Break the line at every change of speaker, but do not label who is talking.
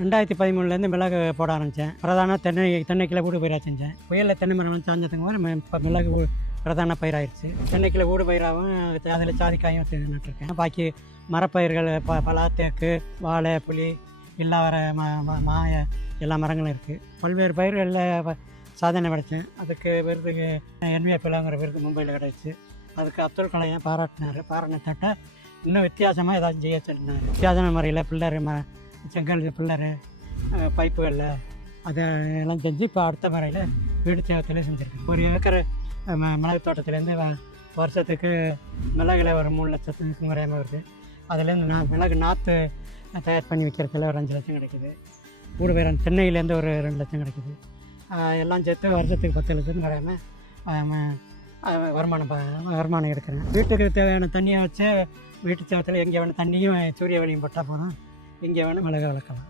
ரெண்டாயிரத்தி பதிமூணுலேருந்து மிளகு போட ஆரம்பித்தேன். பிரதான தென்னை தென்னை கிலோ ஊடு பயிராக செஞ்சேன். புயலில் தென்னை மரம் வந்து சாஞ்சதுக்கு போது இப்போ மிளகு பிரதான பயிராகிடுச்சு தென்னை கிலோ ஊடு பயிராகவும் அதில் சாதிக்காயும் நட்டுருக்கேன். பாக்கி மரப்பயிர்கள் ப பலா தேக்கு வாழை புளி இல்லாவர ம ம- மா எல்லா மரங்களும் இருக்குது பல்வேறு பயிர்களில் சாதனை படைத்தேன். அதுக்கு விருதுக்கு என்விஎஃப்எல்ங்கிற விருது மும்பையில் கிடச்சி. அதுக்கு அப்துல் கலையை பாராட்டினார். பாராட்டினத்தட்ட இன்னும் வித்தியாசமாக ஏதாச்சும் செய்ய சொன்னார் வித்தியாசமான முறையில் பிள்ளை ம செங்கல் பில்லரு பைப்புகளில் அதை எல்லாம் செஞ்சு இப்போ அடுத்த முறையில் வீடு சேவத்தில் செஞ்சுருக்கேன். ஒரு ஏக்கர் ம- மிளகு தோட்டத்துலேருந்து வ- வருஷத்துக்கு மிளகுல ஒரு மூணு லட்சத்துக்கு முறையாக வருது. அதுலேருந்து நான் மிளகு நாற்று தயார் பண்ணி வைக்கிறதுல ஒரு அஞ்சு லட்சம் கிடைக்குது. கூட வேறு சென்னையிலேருந்து ஒரு ரெண்டு லட்சம் கிடைக்குது. எல்லாம் சேர்த்து வருஷத்துக்கு பத்து லட்சம் குறையாமல் வருமானம் வருமானம் எடுக்கிறேன். வீட்டுக்கு தேவையான தண்ணியை வச்சு வீட்டு சேவத்தில் எங்கே வேணும் தண்ணியும் சூரிய வெளியும் போட்டால் போதும். எங்கே வேணால் மிளகு வளர்க்கலாம்